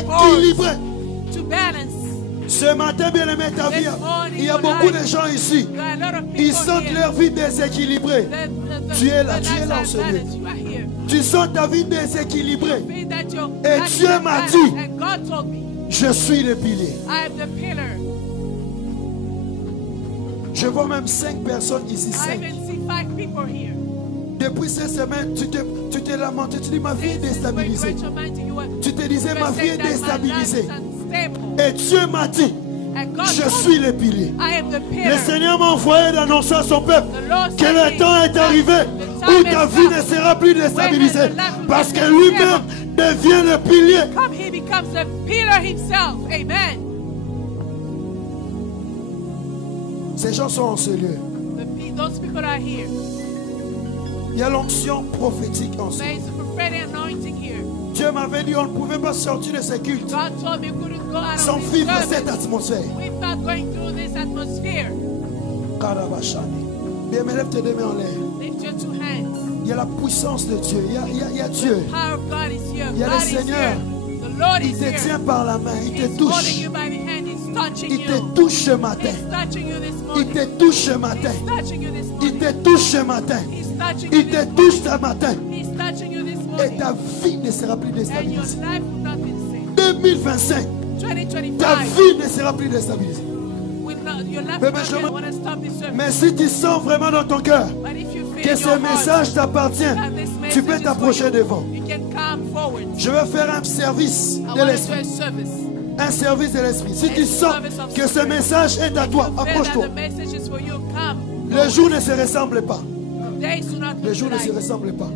équilibré. To balance. Ce matin, bien-aimé, ta vie, il y a beaucoup de gens ici. Ils sentent leur vie déséquilibrée. Tu es là en ce lieu. Tu sens ta vie déséquilibrée. Et Dieu m'a dit, je suis le pilier. Je vois même 5 personnes ici. 5. Depuis cette semaine, tu t'es lamenté. Tu dis, ma vie est déstabilisée. Tu te disais, ma vie est déstabilisée. Et Dieu m'a dit, je suis le pilier. Le Seigneur m'a envoyé d'annoncer à son peuple que le temps est arrivé où ta vie ne sera plus déstabilisée. Parce que lui-même devient le pilier. Ces gens sont en ce lieu. Il y a l'onction prophétique en ce lieu. Dieu m'avait dit on ne pouvait pas sortir de ces cultes sans vivre cette atmosphère. Bien, mais lève tes deux mains en l'air. Il y a la puissance de Dieu. Il y a Dieu. Il y a le Seigneur. Il te tient par la main. Il te touche. Il te touche ce matin. Il te touche ce matin. Il te touche ce matin. Il te touche ce matin. Et ta vie ne sera plus déstabilisée. 2025, ta vie ne sera plus déstabilisée. Mais si tu sens vraiment dans ton cœur que ce message t'appartient, tu peux t'approcher devant. Je vais faire un service de l'esprit. Un service de l'esprit. Si tu sens que ce message est à toi, approche-toi. Le jour ne se ressemble pas. Les jours ne se ressemblent pas.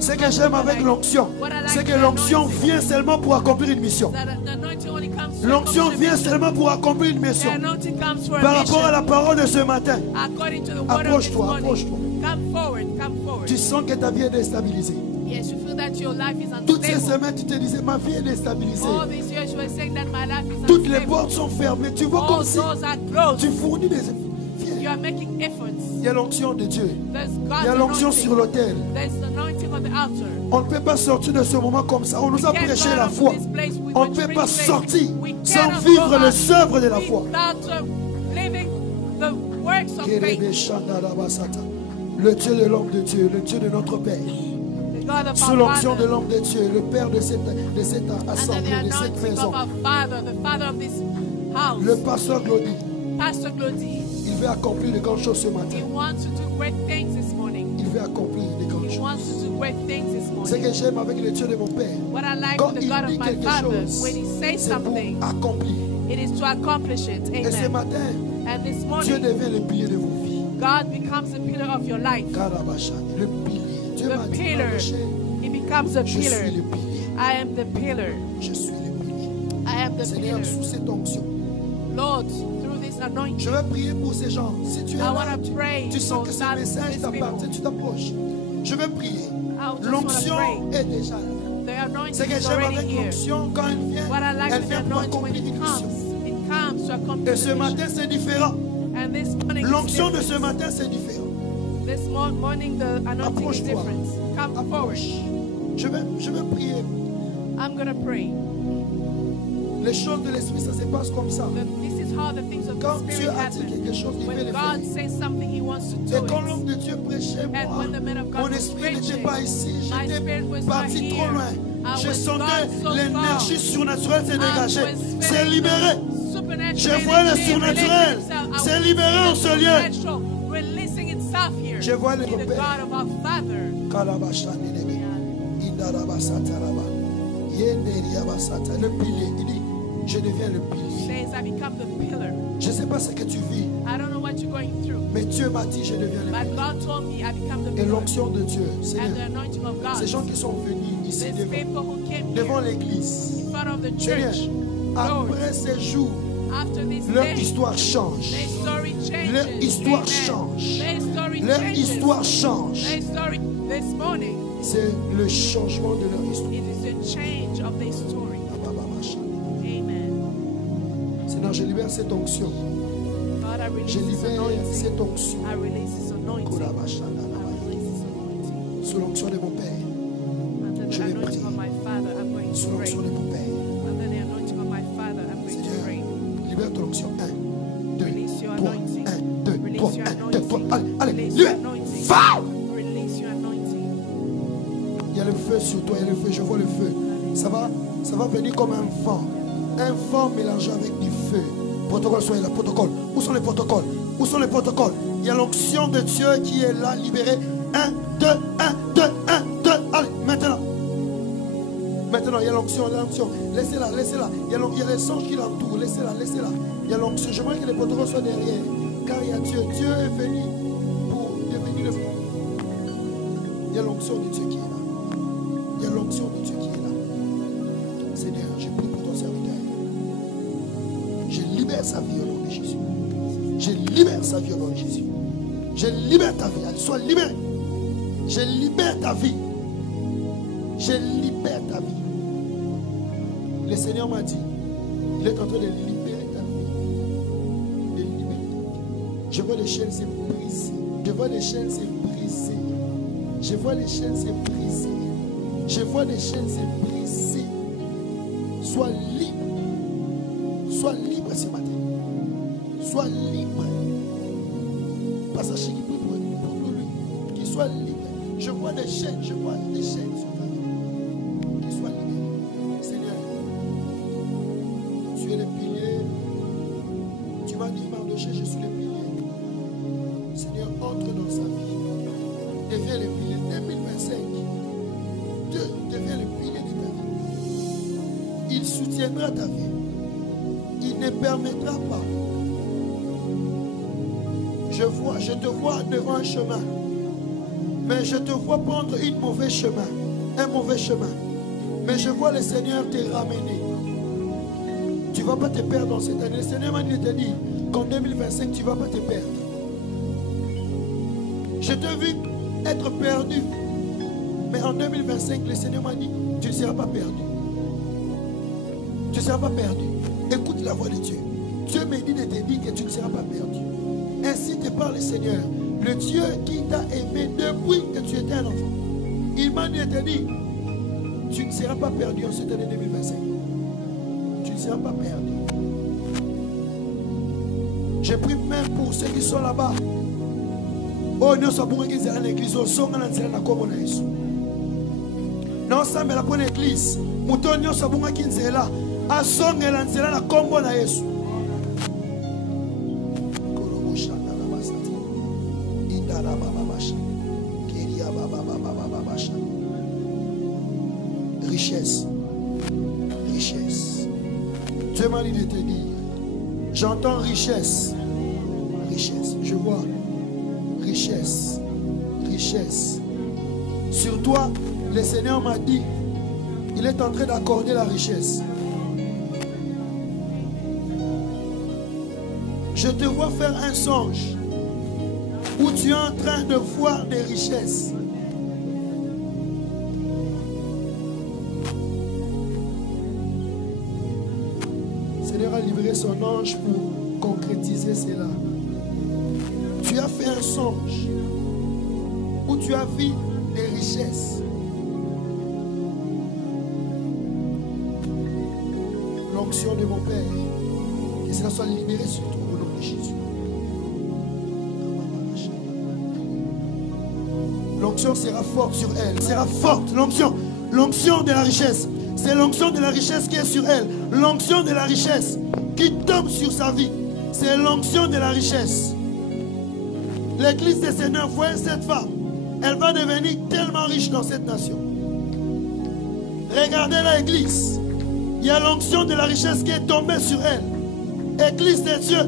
Ce que j'aime avec l'onction, c'est que l'onction vient seulement pour accomplir une mission. L'onction vient seulement pour accomplir une mission. Par rapport à la parole de ce matin, approche-toi, approche-toi. Tu sens que ta vie est déstabilisée. Toutes ces semaines, tu te disais, ma vie est déstabilisée. Toutes les portes sont fermées. Tu vois comme si tu fournis des efforts. Il y a l'onction de Dieu. Il y a l'onction sur l'autel. On ne peut pas sortir de ce moment comme ça. On nous a prêché la foi. On ne peut pas sortir sans vivre les œuvres de la foi. Le Dieu de l'homme de Dieu, le Dieu de notre Père. Sous l'onction de l'homme de Dieu, le Père de cette assemblée, de cette maison. Le pasteur Glody. Il veut accomplir de grandes choses ce matin. Il veut accomplir de grandes choses. Ce que j'aime avec le Dieu de mon Père, quand il dit quelque chose, c'est pour accomplir. Et ce matin, Dieu devient le pilier de vos vies. God becomes the pillar of your life. Le pilier. Dieu m'a dit, He becomes a pillar. je suis le pilier. I am the pillar. Je suis le pilier. I am the Seigneur, pillar. sous cette onction, Lord, through this anointing, je vais prier pour ces gens. Si tu es là, tu sens que ce message t'appartient, tu t'approches. Je vais prier. L'onction est déjà là. Ce que j'aime avec l'onction, quand elle vient, elle vient pour accomplir une mission. Et ce matin, c'est différent. L'onction de ce matin, c'est différent. This morning, the anointing is different. Come forward. Je vais prier. I'm going to pray. Les choses de l'esprit, ça se passe comme ça. This is how the things of the Quand Spirit Dieu a dit happen. quelque chose, il veut When le God faire. says something, He wants to Et do quand it. l'homme de Dieu prêchait, And when the man of God mon was esprit n'était preaching, pas ici. my J'étais spirit was not parti trop here. loin. I Je was sentais gone so l'énergie far. surnaturelle se dégager. I was C'est feeling libéré. supernatural Je vois le energy surnaturel. releasing itself. I C'est was libéré en feeling ce lieu. supernatural releasing itself here. Je vois le Be the Père. God of our Father. Le pilier, il dit, je deviens le pilier. Says I become the pillar. Je ne sais pas ce que tu vis, I don't know what you're going through, mais Dieu m'a dit, je deviens le but pilier. God told me I become the Et pillar. l'onction de Dieu, And the Seigneur, anointing of ces gens God. qui sont venus ici These people who came devant here l'église, in front of the Seigneur, church, Lord, après ces jours, after this leur day, histoire change. their story changes. Leur histoire Amen. change. Their story Leur changes. histoire change. Their story this morning, C'est le changement de leur histoire. it is the change of their story. Amen. Seigneur, je libère cette onction. God, I release Je this libère anointing. cette onction. I release this anointing. I release this anointing. Sous l'onction de mon Père. Under the Je vais anointing prier. of my Father, I'm going Sous to pray. l'onction de mon Père. Under the anointing Fire! Release your anointing. Il y a le feu sur toi, il y a le feu, je vois le feu. Ça va venir comme un vent. Un vent mélangé avec du feu. Protocole, soyez là, protocole. Où sont les protocoles? Où sont les protocoles? Il y a l'onction de Dieu qui est là, libérée. 1, 2, 1, 2, 1, 2. Allez, maintenant. Maintenant, il y a l'onction, laissez-la, laissez-la. Il y a les anges qui l'entourent, laissez-la, laissez-la. Il y a l'onction. J'aimerais que les protocoles soient derrière. Car il y a Dieu. Dieu est venu pour devenir le feu. Il y a l'onction de Dieu qui est là. Il y a l'onction de Dieu qui est là. Seigneur, je prie pour ton serviteur. Je libère sa vie au nom de Jésus. Je libère sa vie au nom de Jésus. Je libère ta vie. Sois libéré. Je libère ta vie. Je libère ta vie. Le Seigneur m'a dit, il est en train de libérer ta vie. De libérer ta vie. Je vois les chaînes se briser. Je vois les chaînes se briser. Je vois les chaînes se briser. Je vois les chaînes se briser. Sois libre. Sois libre ce matin. Sois libre. Passage qui prie pour lui. Qu'il soit libre. Je vois des chaînes. Je vois des chaînes sur ta vie. Qu'il soit libre. Seigneur, tu es le pilier. Tu m'as dit, Mardochée, je suis le pilier. Seigneur, entre dans sa vie. Deviens le pilier. 2025. Dieu devient le pilier de ta vie. Il soutiendra ta vie. Il ne permettra pas. Je te vois devant un chemin. Mais je te vois prendre un mauvais chemin. Mais je vois le Seigneur te ramener. Tu ne vas pas te perdre dans cette année. Le Seigneur m'a dit de te dire qu'en 2025, tu ne vas pas te perdre. Je t'ai vu être perdu. Mais en 2025, le Seigneur m'a dit, tu ne seras pas perdu. Tu ne seras pas perdu. Écoute la voix de Dieu. Dieu me dit de te dire que tu ne seras pas perdu. Ainsi te parle le Seigneur, le Dieu qui t'a aimé depuis que tu étais un enfant. Il m'a dit de te dire, tu ne seras pas perdu en cette année 2025. Tu ne seras pas perdu. Je prie même pour ceux qui sont là-bas. Oh, nous sommes pour qu'ils aient l'église. Nous sommes dans l'église. Nous sommes dans l'église. Nous sommes pour qu'ils aient là. Nous sommes dans l'église. Richesse. Richesse. Dieu m'a dit de te dire. J'entends richesse. Richesse. Je vois. Richesse. Richesse. Sur toi, le Seigneur m'a dit, il est en train d'accorder la richesse. Je te vois faire un songe où tu es en train de voir des richesses. Le Seigneur a livré son ange pour concrétiser cela. Tu as fait un songe où tu as vu des richesses. L'onction de mon Père, que cela soit libéré sur toi au nom de Jésus. L'onction sera forte sur elle. Sera forte, l'onction. L'onction de la richesse. C'est l'onction de la richesse qui est sur elle. L'onction de la richesse qui tombe sur sa vie. C'est l'onction de la richesse. L'église des Seigneurs, voyez cette femme. Elle va devenir tellement riche dans cette nation. Regardez l'église. Il y a l'onction de la richesse qui est tombée sur elle. Église de Dieu.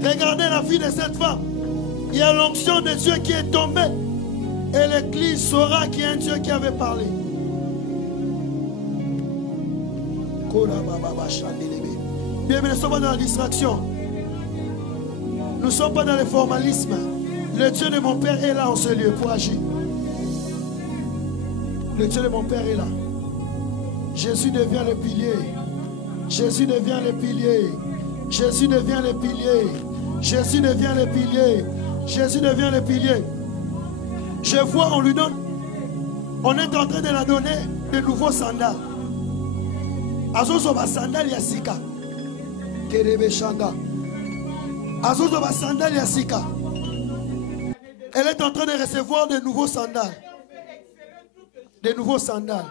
Regardez la vie de cette femme. Il y a l'onction de Dieu qui est tombée. Et l'église saura qu'il y a un Dieu qui avait parlé. Bien, mais nous ne sommes pas dans la distraction. Nous ne sommes pas dans le formalisme. Le Dieu de mon Père est là en ce lieu pour agir. Le Dieu de mon Père est là. Jésus devient le pilier. Jésus devient le pilier. Jésus devient le pilier. Jésus devient le pilier. Jésus devient le pilier. Je vois, on lui donne. On est en train de la donner de nouveaux sandales. Azozo ba sandal ya sika. Kerebe shanda. Azozo ba sandal ya sika. Elle est en train de recevoir de nouveaux sandales. De nouveaux sandales.